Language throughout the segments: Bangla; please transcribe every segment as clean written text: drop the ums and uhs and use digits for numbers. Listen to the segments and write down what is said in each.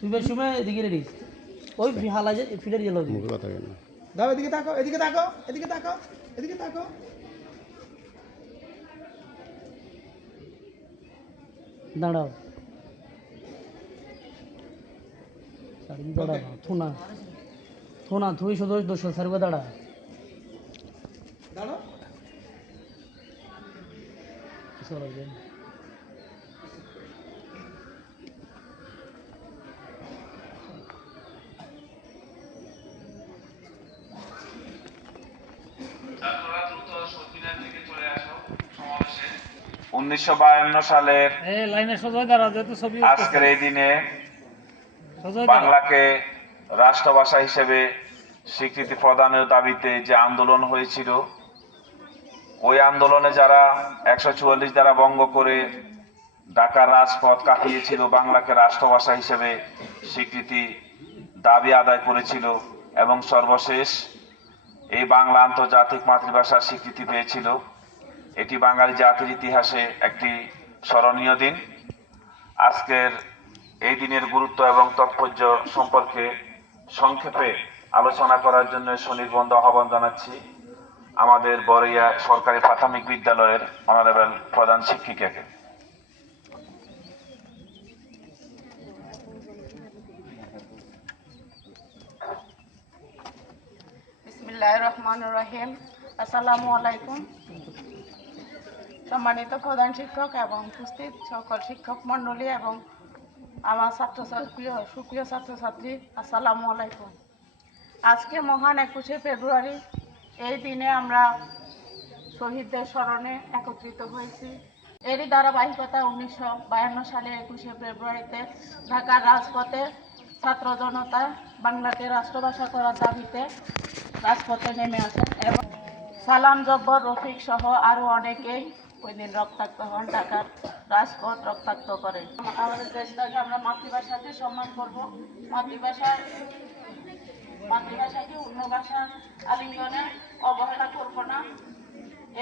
তুইবার সময় এদিকে রেডিস ওই হালা যে ফিডার গেল দাও এদিকে তাকো এদিকে তাকো এদিকে তাকো এদিকে তাকো দাঁড়াও দাঁড়া থুনা থুনা থুই শুধু দোষ সারবে দাঁড়া দাঁড়াও সরবে উনিশশো 1952 সালের আজকের এই দিনে বাংলাকে রাষ্ট্রভাষা হিসেবে স্বীকৃতি প্রদানের দাবিতে যে আন্দোলন হয়েছিল, ওই আন্দোলনে যারা 144 ধারা ভঙ্গ করে ঢাকার রাজপথ কাটিয়েছিল, বাংলাকে রাষ্ট্রভাষা হিসেবে স্বীকৃতি দাবি আদায় করেছিল এবং সর্বশেষ এই বাংলা আন্তর্জাতিক মাতৃভাষার স্বীকৃতি পেয়েছিল। এটি বাঙালি জাতির ইতিহাসে একটি স্মরণীয় দিন। আজকের এই দিনের গুরুত্ব এবং তাৎপর্য সম্পর্কে সংক্ষেপে আলোচনা করার জন্য সুনির্বন্ধ আহ্বান জানাচ্ছি আমাদের বড়িয়া সরকারি প্রাথমিক বিদ্যালয়ের অনারেবল প্রধান শিক্ষিকাকে। বিসমিল্লাহির রহমানির রহিম। আসসালামু আলাইকুম। সম্মানিত প্রধান শিক্ষক এবং উপস্থিত সকল শিক্ষক মণ্ডলী এবং আমার সুপ্রিয় ছাত্রছাত্রী, আসসালামু আলাইকুম। আজকে মহান 21শে ফেব্রুয়ারি, এই দিনে আমরা শহীদদের স্মরণে একত্রিত হয়েছি। এরই ধারাবাহিকতা 1952 সালে 21শে ফেব্রুয়ারিতে ঢাকার রাজপথে ছাত্র জনতা বাংলাকে রাষ্ট্রভাষা করার দাবিতে রাজপথে নেমে আসেন এবং সালাম জব্বর রফিক সহ আরও অনেকেই ওই দিন রক্তাক্ত হন, ঢাকার রাজপথ রক্তাক্ত করে। আমাদের দেশটাকে আমরা মাতৃভাষাকে সম্মান করব, মাতৃভাষাকে অন্য ভাষার আলিঙ্গনে অবহেলা করব না,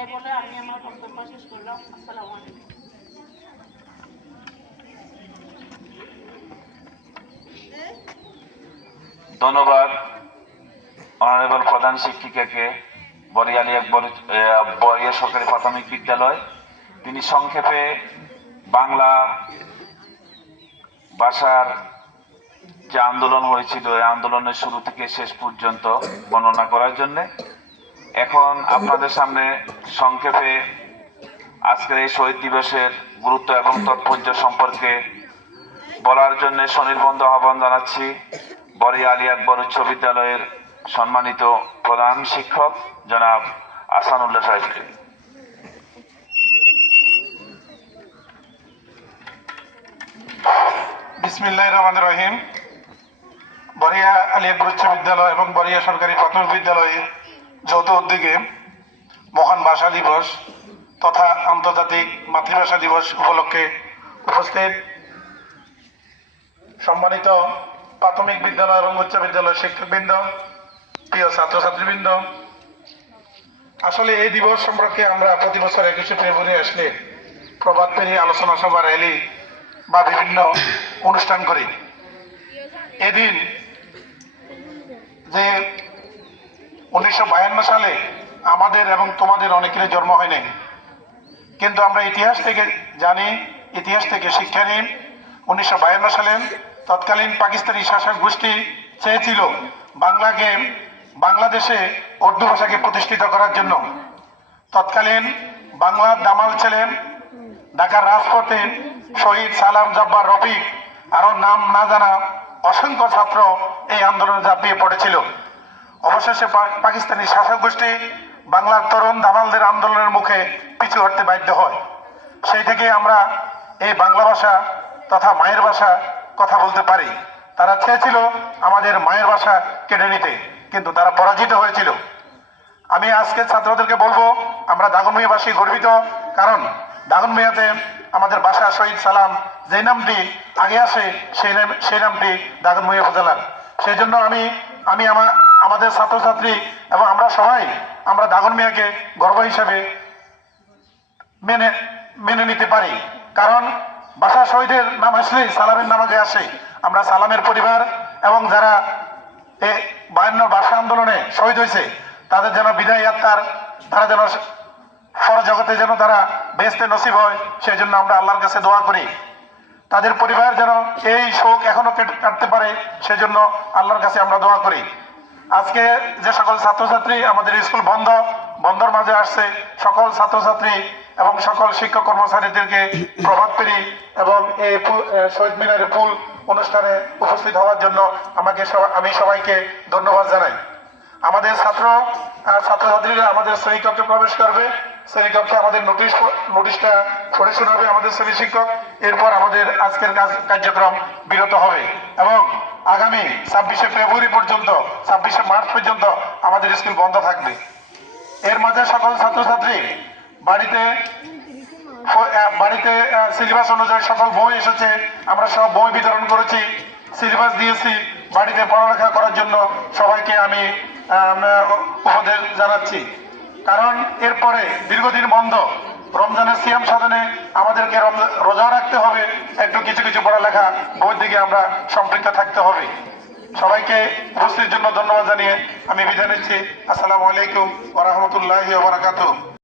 এ বলে আমি আমার বক্তব্য শেষ করলাম। আসসালামু আলাইকুম। ধন্যবাদ অনারেবল প্রধান শিক্ষিকাকে, বড়িয়া সরকারি প্রাথমিক বিদ্যালয়। তিনি সংক্ষেপে বাংলা ভাষার যে আন্দোলন হয়েছিল, এই আন্দোলনের শুরু থেকে শেষ পর্যন্ত বর্ণনা করার জন্য। এখন আপনাদের সামনে সংক্ষেপে আজকের এই শহীদ দিবসের গুরুত্ব এবং তাৎপর্য সম্পর্কে বলার জন্য সুনির্বন্ধ আহ্বান জানাচ্ছি বড়িয়া আলী আকবর উচ্চ বিদ্যালয়ের সম্মানিত প্রধান শিক্ষক জনাব আহসানুল্লাহ সাহেবকে। বিসমিল্লাহির রহমানির রহিম। বড়িয়া আলী আকবর উচ্চ বিদ্যালয় এবং বড়িয়া সরকারি প্রাথমিক বিদ্যালয়ে যৌথ উদ্যোগে মহান ভাষা দিবস তথা আন্তর্জাতিক মাতৃভাষা দিবস উপলক্ষে উপস্থিত সম্মানিত প্রাথমিক বিদ্যালয় এবং উচ্চ বিদ্যালয়ের শিক্ষকবৃন্দ, প্রিয় ছাত্রছাত্রীবৃন্দ, আসলে এই দিবস সম্পর্কে আমরা প্রতি বছর 21শে ফেব্রুয়ারি আসলে প্রভাত ফেরি, আলোচনা সভা, র্যালি বা বিভিন্ন অনুষ্ঠান করি। এদিন যে 1952 সালে আমাদের এবং তোমাদের অনেকের জন্ম হয় নাই, কিন্তু আমরা ইতিহাস থেকে জানি, ইতিহাস থেকে শিক্ষা নিই। 1952 সালে তৎকালীন পাকিস্তানি শাসক গোষ্ঠী চেয়েছিল বাংলাদেশে উর্দু ভাষাকে প্রতিষ্ঠিত করার জন্য। তৎকালীন বাংলার দামাল ছিলেন ঢাকার রাজপথে শহীদ সালাম জব্বার রফিক, আরো নাম না জানা অসংখ্য ছাত্র এই আন্দোলনে ঝাঁপিয়ে পড়েছিল। অবশেষে পাকিস্তানি শাসক গোষ্ঠী বাংলার তরুণ দামালদের আন্দোলনের মুখে পিছু হটতে বাধ্য হয়। সেই থেকে আমরা এই বাংলা ভাষা তথা মায়ের ভাষা কথা বলতে পারি। তারা চেয়েছিল আমাদের মায়ের ভাষা কেড়ে নিতে, কিন্তু তারা পরাজিত হয়েছিল। আমি আজকে ছাত্রদেরকে বলবো, আমরা দাগনভূঞাবাসী গর্বিত, কারণ দাগনভূঞাতে আমাদের ভাষা শহীদ সালাম যে নামটি আগে আসে সেই নামটি দাগনভূঞা উপজেলার। সেই জন্য আমি আমি আমাদের ছাত্রছাত্রী এবং আমরা সবাই আমরা দাগন মিয়াকে গর্ব হিসেবে মেনে নিতে পারি। কারণ ভাষা শহীদের নাম আসলেই সালামের নাম আগে আসে। আমরা সালামের পরিবার এবং যারা 52 ভাষা আন্দোলনে শহীদ হয়েছে তাদের যেন বিদায় আত্মার, তারা যেন পরজগতে যেন তারা বেহেশতে নসিব হয়, সেই জন্য আমরা আল্লাহর কাছে দোয়া করি। তাদের পরিবার যেন এই শোক এখনো কাটতে পারে, সেজন্য আল্লাহর কাছে আমরা দোয়া করি। আজকে যে সকল ছাত্রছাত্রী আমাদের স্কুল বন্ধর মাঝে আসছে, সকল ছাত্রছাত্রী এবং সকল শিক্ষক কর্মচারীদেরকে প্রভাত পেরি এবং এই শহীদ মিনারে ফুল অনুষ্ঠানে উপস্থিত হওয়ার জন্য আমি সবাইকে ধন্যবাদ জানাই। আমাদের ছাত্রছাত্রীরা আমাদের শ্রেণীকক্ষে প্রবেশ করবে, শ্রেণীকক্ষে আমাদের নোটিশটা পড়ে শোনাবে আমাদের শ্রেণী শিক্ষক। এরপর আমাদের আজকের কার্যক্রম বিরত হবে এবং আগামী 26শে ফেব্রুয়ারি পর্যন্ত 26শে মার্চ পর্যন্ত আমাদের স্কুল বন্ধ থাকবে। এর মাঝে সকল ছাত্রছাত্রী বাড়িতে সিলেবাস অনুযায়ী সকল বই এসেছে, আমরা সব বই বিতরণ করেছি, সিলেবাস দিয়েছি। বাড়িতে পড়ালেখা করার জন্য সবাইকে আমি উপদেশ জানাচ্ছি। কারণ এরপরে দীর্ঘদিন বন্ধ, রমজানের সিয়াম সাধনে আমাদেরকে রোজা রাখতে হবে, একটু কিছু কিছু পড়ালেখা বইয়ের দিকে আমরা সম্পৃক্ত থাকতে হবে। সবাইকে উপস্থিতির জন্য ধন্যবাদ জানিয়ে আমি বিদায় নিচ্ছি। আসসালামু আলাইকুম ওয়া রাহমাতুল্লাহি ওয়া বারাকাতুহু।